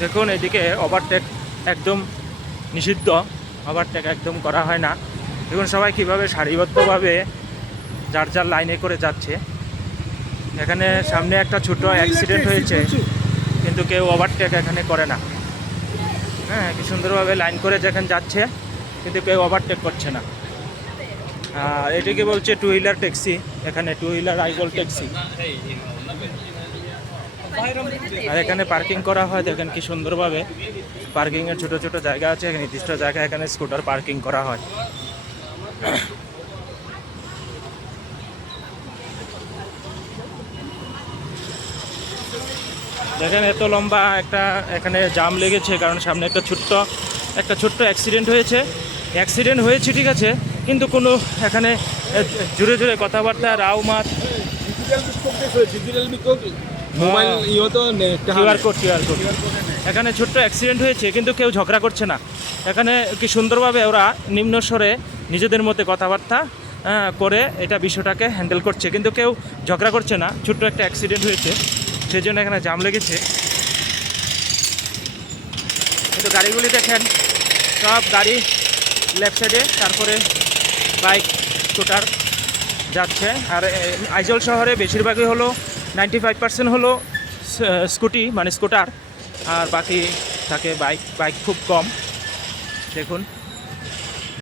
দেখুন এদিকে ওভারটেক একদম নিষিদ্ধ, ওভারটেক একদম করা হয় না। দেখুন সবাই কীভাবে সারিবদ্ধভাবে যার যার লাইনে করে যাচ্ছে। এখানে সামনে একটা ছোট অ্যাক্সিডেন্ট হয়েছে, কিন্তু কেউ ওভারটেক এখানে করে না। হ্যাঁ, কি সুন্দরভাবে লাইন করে যেখানে যাচ্ছে, কিন্তু কেউ ওভারটেক করছে না। আর এটাকে বলছে টু হুইলার ট্যাক্সি, এখানে টু হুইলার আইগল ট্যাক্সি। আর এখানে পার্কিং করা হয়, দেখেন কি সুন্দরভাবে পার্কিংয়ের ছোট ছোট জায়গা আছে, নির্দিষ্ট জায়গায় এখানে স্কুটার পার্কিং করা হয়। দেখেন এত লম্বা একটা এখানে জাম লেগেছে, কারণ সামনে একটা ছোট্ট অ্যাক্সিডেন্ট হয়েছে ঠিক আছে, কিন্তু কোনো এখানে জোরে জোরে কথাবার্তা রাও মাত কিউআর কোড এখানে ছোট্ট অ্যাক্সিডেন্ট হয়েছে, কিন্তু কেউ ঝগড়া করছে না। এখানে কি সুন্দরভাবে ওরা নিম্ন স্বরে নিজেদের মধ্যে কথাবার্তা করে এটা বিষয়টাকে হ্যান্ডেল করছে, কিন্তু কেউ ঝগড়া করছে না। ছোট্ট একটা অ্যাক্সিডেন্ট হয়েছে, সেই জন্য এখানে জাম লেগেছে। কিন্তু গাড়িগুলি দেখেন, সব গাড়ি লেফট সাইডে, তারপরে বাইক স্কুটার যাচ্ছে। আর আইজল শহরে বেশিরভাগই হলো 95% হলো স্কুটার, আর বাকি থাকে বাইক খুব কম। দেখুন